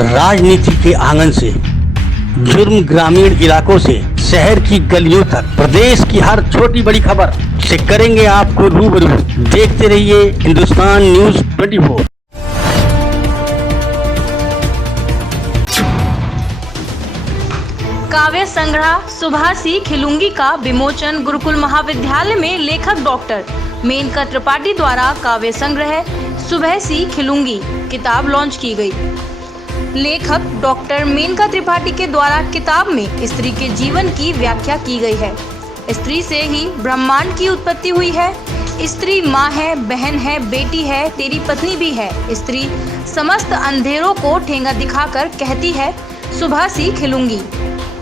राजनीति के आंगन से जुर्म ग्रामीण इलाकों से शहर की गलियों तक प्रदेश की हर छोटी बड़ी खबर से करेंगे आपको रूबरू। देखते रहिए हिंदुस्तान न्यूज 24। काव्य संग्रह सुभासी खिलुंगी का विमोचन गुरुकुल महाविद्यालय में लेखक डॉक्टर मेनका त्रिपाठी द्वारा काव्य संग्रह सुभासी खिलुंगी किताब लॉन्च की गई। लेखक डॉक्टर मेनका त्रिपाठी के द्वारा किताब में स्त्री के जीवन की व्याख्या की गई है। स्त्री से ही ब्रह्मांड की उत्पत्ति हुई है। स्त्री माँ है, बहन है, बेटी है, तेरी पत्नी भी है। स्त्री समस्त अंधेरों को ठेंगा दिखाकर कहती है सुभासी खिलुंगी।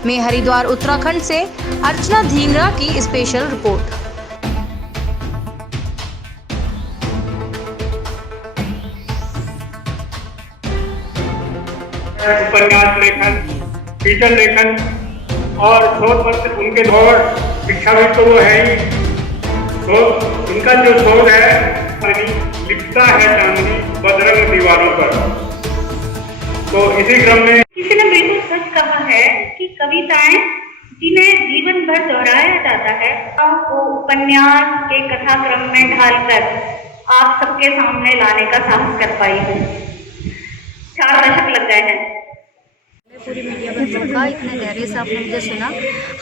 में हरिद्वार उत्तराखंड से अर्चना धींगरा की स्पेशल रिपोर्ट। उपन्यास लेखन, फीचर लेखन और शोध पत्र उनके दौर शिक्षाविद तो वो है ही। तो उनका जो शोध है लिखता है चांदनी बदरंग दीवारों पर। तो इसी क्रम में किसी ने बिल्कुल सच कहा है कि कविताएं जिन्हें जीवन भर दोहराया जाता है को उपन्यास के कथाक्रम में ढालकर आप सबके सामने लाने का साहस कर पाई हूँ। 4 दशक लग गए हैं। पूरी मीडिया बच्चों का इतने धैर्य से आपने मुझे सुना।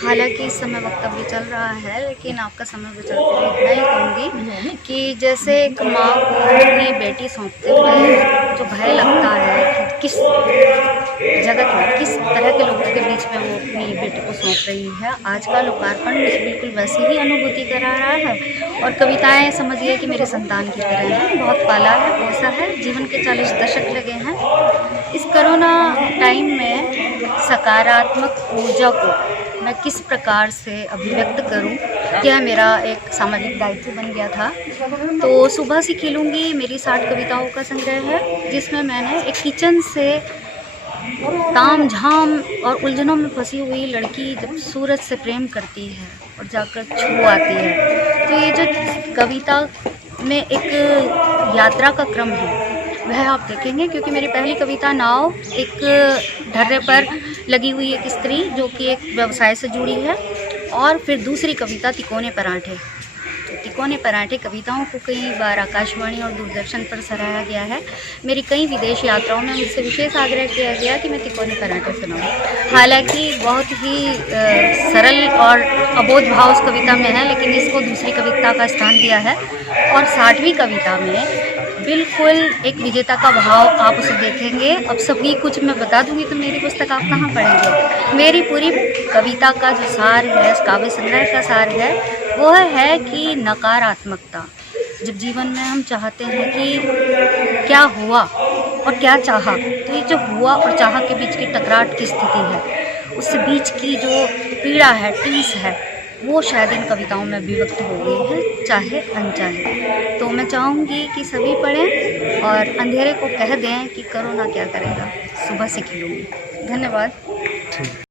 हालांकि इस समय वक्तव्य चल रहा है, लेकिन आपका समय बचाते हुए इतना ही कहूँगी कि जैसे एक माँ को अपनी बेटी सौंपते हुए जो भय लगता है कि किस जगत में किस तरह के लोगों के बीच में वो अपनी बेटी को सौंप रही है, आज का लोकार्पण मुझे बिल्कुल वैसी ही अनुभूति करा रहा है। और कविताएँ समझिए कि मेरे संतान की तरह हैं। बहुत पाला है, पोसा है, जीवन के 40 दशक लगे हैं। इस कोरोना टाइम में सकारात्मक ऊर्जा को मैं किस प्रकार से अभिव्यक्त करूं, यह मेरा एक सामाजिक दायित्व बन गया था। तो सुभासी खिलुंगी मेरी 60 कविताओं का संग्रह है, जिसमें मैंने एक किचन से ताम झाम और उलझनों में फंसी हुई लड़की जब सूरज से प्रेम करती है और जाकर छू आती है, तो ये जो कविता में एक यात्रा का क्रम है वह आप देखेंगे। क्योंकि मेरी पहली कविता नाव एक ढर्रे पर लगी हुई एक स्त्री जो कि एक व्यवसाय से जुड़ी है, और फिर दूसरी कविता तिकोने पराठे। तो तिकोने पराठे कविताओं को कई बार आकाशवाणी और दूरदर्शन पर सराहा गया है। मेरी कई विदेश यात्राओं में मुझसे विशेष आग्रह किया गया कि मैं तिकोने पराठे सुनाऊं। हालांकि बहुत ही सरल और अबोध भाव उस कविता में है, लेकिन इसको दूसरी कविता का स्थान दिया है। और 60वीं कविता में बिल्कुल एक विजेता का भाव आप उसे देखेंगे। अब सभी कुछ मैं बता दूंगी तो मेरी पुस्तक आप कहाँ पढ़ेंगे। मेरी पूरी कविता का जो सार है, काव्य संग्रह का सार है, वो है कि नकारात्मकता। जब जीवन में हम चाहते हैं कि क्या हुआ और क्या चाहा, तो ये जो हुआ और चाहा के बीच की टकराट की स्थिति है, उस बीच की जो पीड़ा है, टीस है, वो शायद इन कविताओं में अभिव्यक्त हो गई है, चाहे अनचाहे। तो मैं चाहूँगी कि सभी पढ़ें और अंधेरे को कह दें कि कोरोना क्या करेगा। सुभासी खिलुंगी। धन्यवाद।